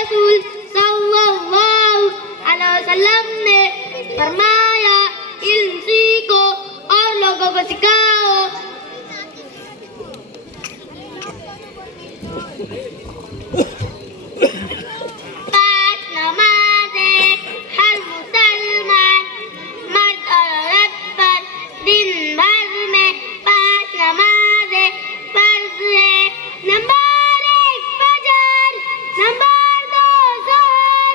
रसूल सल्लल्लाहु अलैहि वसल्लम ने फरमाया, इल्म सीखो और लोगों को सिखाओ। पाँच नमाजें हर मुसलमान मर्द और औरत पर दिन भर में 5 नमाजें फर्ज है। नंबर 1 फजर, नंबर 2 ज़ोहर,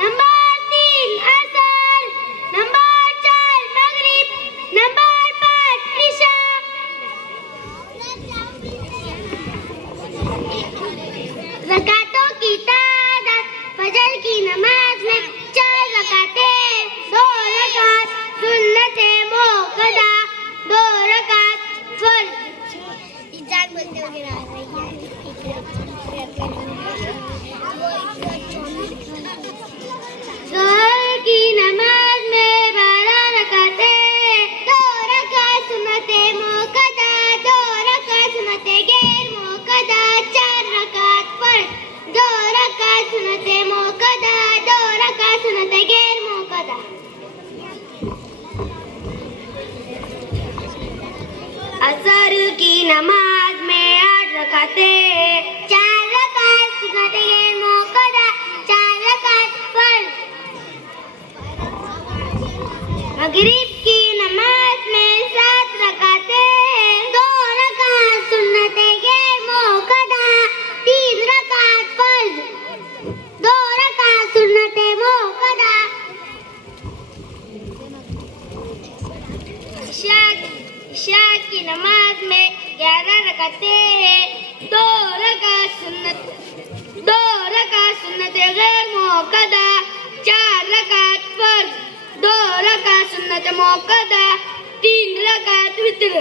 नंबर 3 असर, नंबर 4 मगरिब, नंबर 5 इशा। ज़कातों की तादाद फजर की नमाज में 4 रकातें, 2 रकात सुन्नते मोक़दा, 2 रकात फर्ज। ज़ोहर की नमाज में 12 रकातें, 2 रकात सुन्नते मोक़दा, 2 रकात सुन्नते गैर मोक़दा, 4 रकात फर्ज। 2 रकात सुन्नते मोक़दा, 2 रकात सुन्नते गैर मोक़दा। असर की नमाज में 8 रकातें, 4 रकात सुन्नते गैर मोक़दा, 4 रकात फर्ज। मगरिब की नमाज में 7 रकातें, 2 रकात सुन्नते गैर मोक़दा, 3 रकात फर्ज, 2 रकात सुन्नते मोक़दा। इशा की नमाज में 11 रकातें हैं, 2 रकात सुन्नते गैर मोक़दा, 4 रकात फर्ज, 2 रकात सुन्नते मोक़दा, 3 रकात वित्र।